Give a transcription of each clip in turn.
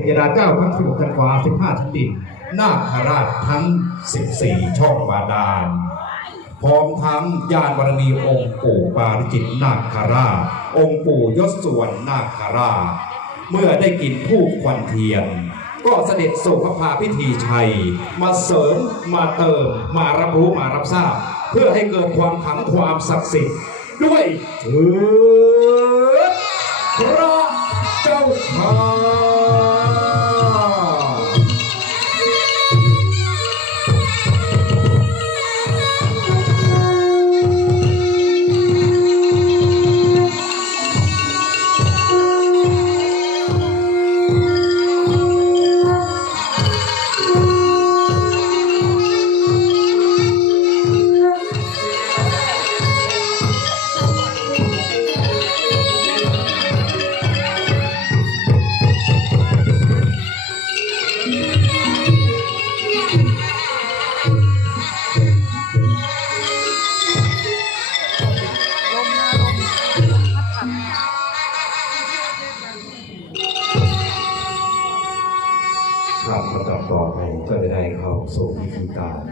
พญานาเจ้าทั้งสิบกชั้นฟ้าสิบห้าชั้นดินนาคราชทั้งสิบสี่ช่องบาดาลพร้อมทั้งญาณบารมีองค์ปู่ปาริจิตนาคราชองค์ปู่ยศส่วนนาคราชเมื่อได้กินทูบควันเทียน ก็เสด็จสู่พระพาพิธีชัย มาเสริมมาเติม มารับรู้มารับทราบ เพื่อให้เกิดความขลังความศักดิ์สิทธิ์ด้วยเถิดพระเจ้าข้า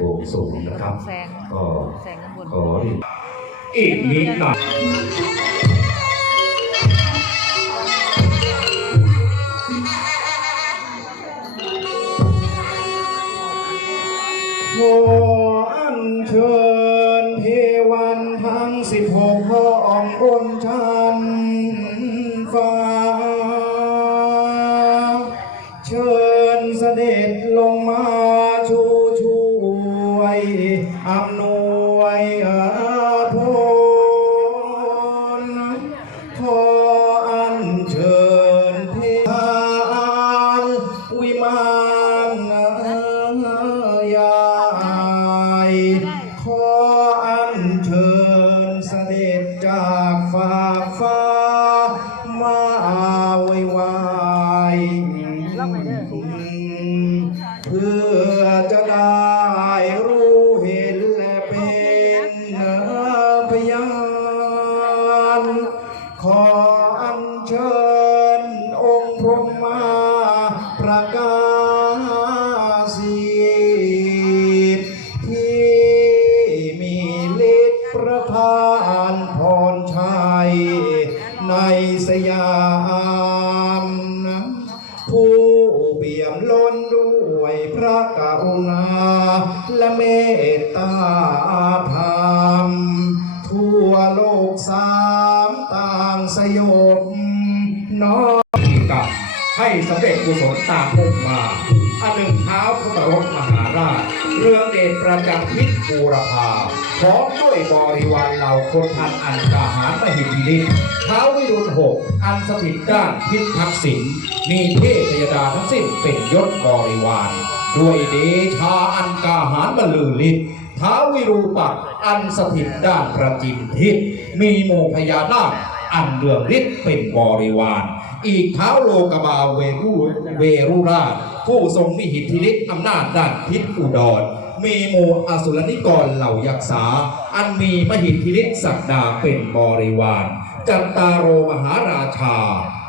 ธีการบวงสรวงนะครับแสงก็แสงข้างบนขอที่อีกนิดหน่อยขออัญเชิญเทวันทั้งสิบหกพระองค์บนชัน ให้สำเร็จกุศลตามมุ่งมาอันหนึ่งเท้าพุทธรถมหาราช เรืองเดชประจำพิษบูรพาพร้อมด้วยบริวารเหล่าคนทันอันกาหารมหิทธิฤทธิ์เท้าวิรุณหกอันสถิตด้านพิษทักษิณมีเทพยดาทั้งสิ้นเป็นยศบริวาร ด้วยเดชาอันกาหารบรรลือฤทธิ์ท้าวิรูปักอันสถิตด้านประจิมทิศมีโมพญานาคอันเรืองฤทธิ์เป็นบริวาร อีกเท้าโลกบาเวรุเวรุราชผู้ทรงมิหิทธิฤทธิ์อำนาจด้านพิษอุดร มีโมอสุรนิกรเหล่ายักษา อันมีมหิทธิฤทธิ์ศักดาเป็นบริวาร จันตารโรมหาราชา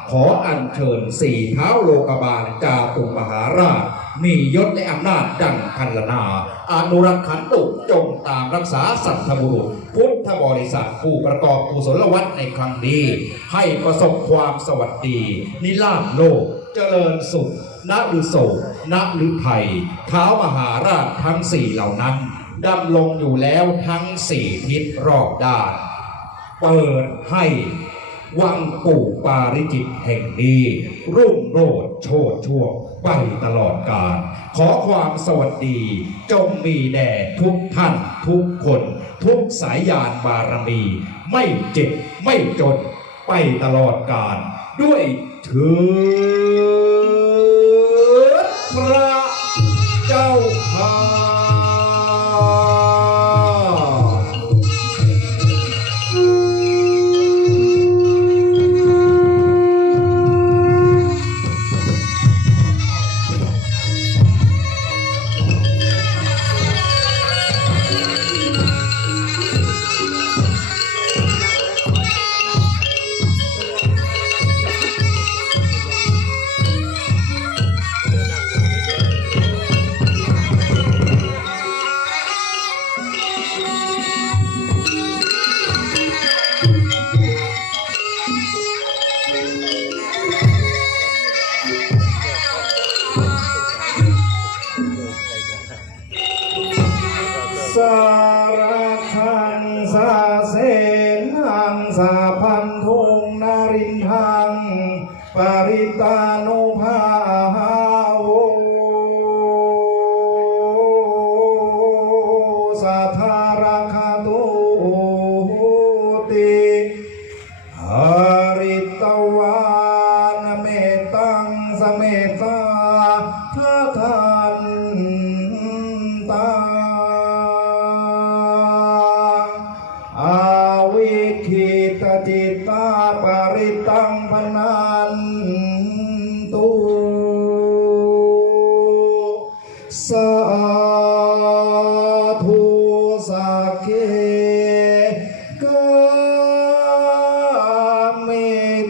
ขออัญเชิญสี่เท้าโลกบาลจาตุมหาราช มียศและอำนาจดังคันลนา อนุรักษ์ขันตุจงตามรักษาสัตว์บุรุษพุทธบริษัทผู้ประกอบกุศลวัตในครั้งนี้ ให้ประสบความสวัสดี นิราชโลก เจริญสุขณฤโศกณฤทัยเท้ามหาราชทั้งสี่เหล่านั้นดำลงอยู่แล้วทั้งสี่ทิศรอบด้านเปิดให้วังปู่ปาริจิตแห่งนี้รุ่งโรจน์โชดช่วง ไปตลอดกาลขอความสวัสดี จงมีแด่ทุกท่านทุกคน ทุกสายญาณบารมี ไม่เจ็บไม่จน ไปตลอดกาลด้วยเถิด สารคันสาเซนังสาพันธุงนารินทังปริตา ตุสาธุสักเคกาเม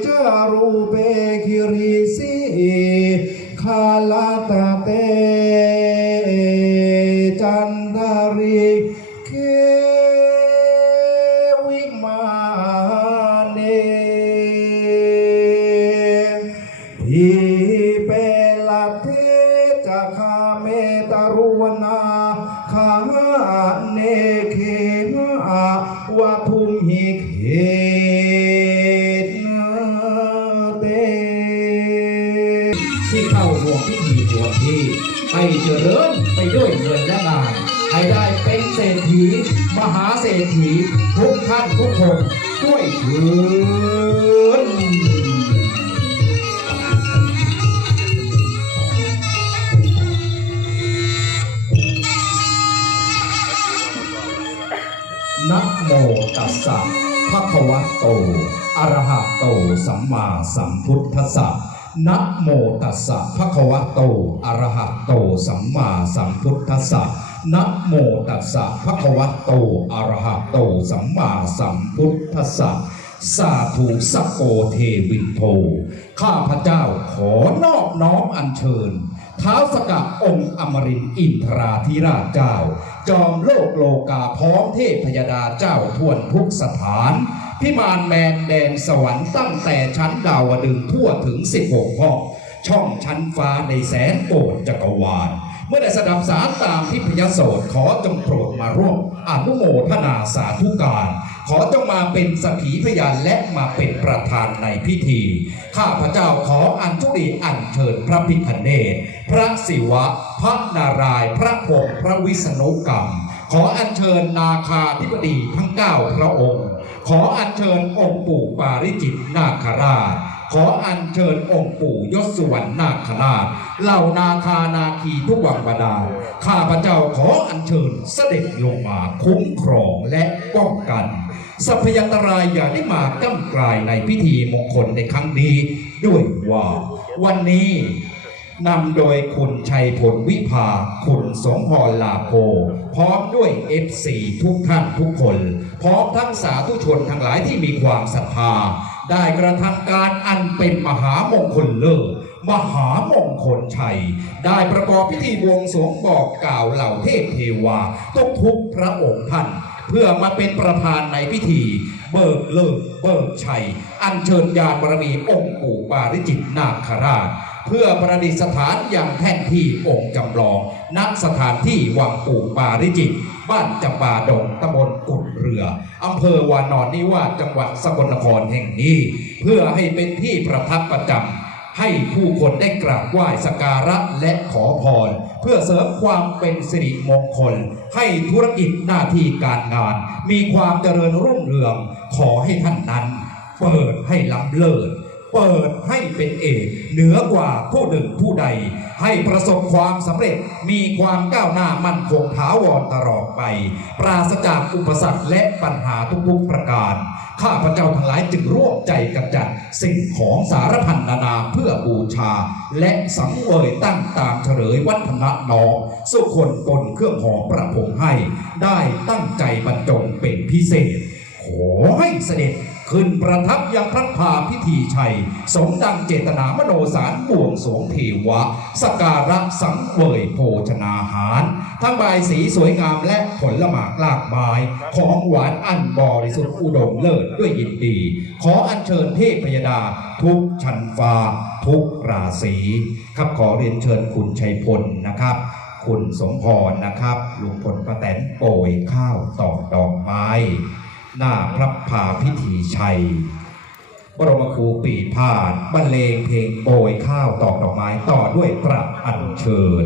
จารูเปคิริสิคาลาตาเตจัน วัทุมหิเคนะเตที่เข้าร่วมพิธีบวชที่ไปเจริญไปด้วยเงินและงานให้ได้เป็นเศรษฐีมหาเศรษฐีทุกท่านทุกคนด้วยเถิด สะภะคะวะโต อะระหะโต สัมมาสัมพุทธัสสะนะโมตัสสะภะคะวะโต อะระหะโต สัมมาสัมพุทธัสสะนะโมตัสสะภะคะวะโต อะระหะโต สัมมาสัมพุทธัสสะสาธุสัโกเทวินโท ข้าพระเจ้าขอนอบน้อมอัญเชิญ ท้าวสกัดองค์อมรินอินทราธิราชเจ้า จอมโลกโลกาพร้อมเทพยดาเจ้าทวนทุกสถาน พิมานแมนแดนสวรรค์ตั้งแต่ชั้นดาวดึงทั่วถึง 16ห้องช่องชั้นฟ้าในแสนโกดจักรวาล เมื่อได้สดับสารตามที่พยโสดขอจงโปรดมาร่วมอนุโมทนาสาธุการ ขอจงมาเป็นสักขีพยานและมาเป็นประธานในพิธี ข้าพเจ้าขออัญชุลีอัญเชิญพระพิคเนตพระศิวะ พระนารายณ์พระพรหมพระวิษณุกรรม ขออัญเชิญนาคาธิบดีทั้งเก้าพระองค์ ขออัญเชิญองค์ปู่ปาริจิตนาคราช ขออัญเชิญองค์ปู่ยศสุวรรณนาคราชเหล่านาคานาคีทุกวังบดา ข้าพระเจ้าขออัญเชิญเสด็จลงมาคุ้มครองและป้องกันสัพยันตรายอย่าได้มาก้ำกลายในพิธีมงคลในครั้งนี้ ด้วยว่าวันนี้นำโดยคุณชัยผลวิภา คุณสมพรลาโภพร้อมด้วย FC ทุกท่านทุกคน พร้อมทั้งสาธุชนทั้งหลายที่มีความศรัทธา ได้กระทำการอันเป็นมหามงคลเลิศมหามงคลชัย ได้ประกอบพิธีบวงสรวงบอกกล่าวเหล่าเทพเทวาทุกทุกพระองค์ท่าน เพื่อมาเป็นประธานในพิธี เบิกเลิกเบิกชัย อัญเชิญญาณบารมีองค์ปู่ปาริจิตนาคราช เพื่อประดิษฐานอย่างแท่นที่องค์จำลองณสถานที่วังปู่ปาริจิต บ้านจำปาดงตำบลกุดเรืออำเภอวานอนนิวาสจังหวัดสกลนครแห่งนี้ เพื่อให้เป็นที่ประทับประจำให้ผู้คนได้กราบไหว้สักการะและขอพร เพื่อเสริมความเป็นสิริมงคล ให้ธุรกิจหน้าที่การงาน มีความเจริญรุ่งเรือง ขอให้ท่านนั้น เปิดให้ล้ำเลิศ เปิดให้เป็นเอกเหนือกว่าผู้หนึ่งผู้ใด ให้ประสบความสำเร็จมีความก้าวหน้ามั่นคงถาวรตลอดไป ปราศจากอุปสรรคและปัญหาทุกๆประการ ข้าพระเจ้าทั้งหลายจึงร่วมใจกำจัดสิ่งของสารพันนานาเพื่อบูชา และสังเวยตั้งตามเฉลยวัฒนนองสุคนกลเครื่องหอมประพงให้ ได้ตั้งใจบรรจงเป็นพิเศษ ขอให้เสด็จ ขึ้นประทับยังพระพาพิธีชัย สมดังเจตนามโนสารบวงสวงเทวะ สการะสังเวยโภชนาหาร ทั้งใบสีสวยงามและผลหมากลากไม้ของหวานอันบริสุทธิ์อุดมเลิศด้วยยินดี ขออัญเชิญเทพยดา ทุกชั้นฟ้า ทุกราศีครับขอเรียนเชิญคุณชัยพลนะครับคุณสมพรนะครับลุงพลป้าแตนโปรยข้าวตอกดอกไม้ หน้าพระพาพิธีชัยบรมครูปีพาดบรรเลงเพลงโปยข้าวตอกดอกไม้ต่อด้วยประอัญเชิญ